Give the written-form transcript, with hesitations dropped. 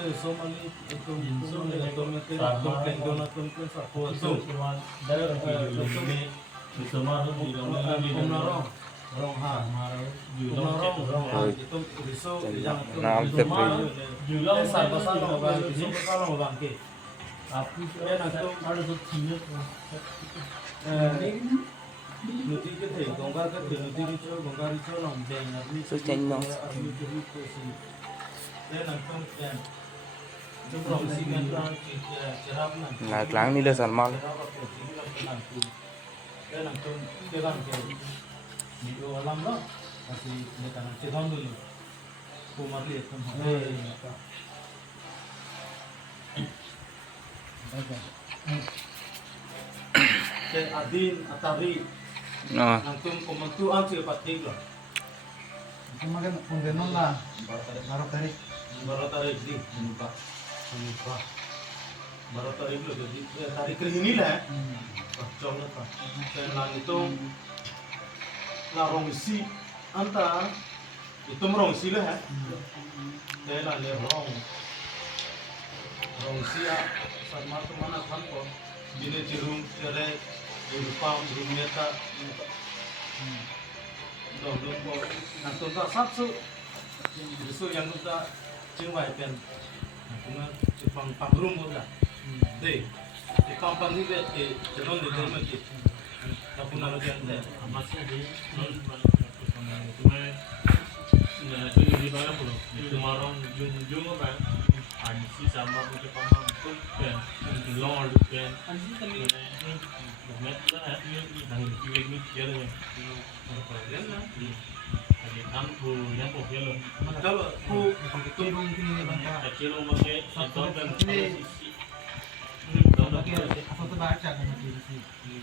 itu Somali itu Donatun ke Sapo itu dari ini semua harus di dalam Rongha itu riso yang Nah, juga pasal bangke tapi ada sosinya nuti ke the gongga ke the nuti rico long deng arni So change no. dan nangkong kan jumlah si kan cerap nan Nah, kelang ni dah salmal. dan nangkong dewan ke video alam lo masih mereka nanti tahun dulu kumar lihat ke adin atari Nah, nangkong komentuan sih patik lo Kumakan penggenon lah, baru tarik. baru tarik di muka baru tarik lo jadi tarik ke ini lah coba pak dan itu larong isi anta itu merong isi lah dan lalu rong isi ya sama teman kan kok jadi cirum cerai berupa berumeta dong kok nanti tak satu justru yang kita cewek kan cuma Jepang pangrum udah deh di kampung ini deh jangan di dalam itu tapi nama dia deh masih di itu di mana pun itu marong jung apa ansi sama punya pamam itu kan long kan ansi kan ini bukan lah ini nang ini jalan problem lah jadi kan yang pokoknya lo kalau ku Itu mungkin ini bangka. kecil masih satu dan Ini sisi Oke, apa tuh baca kan di sini.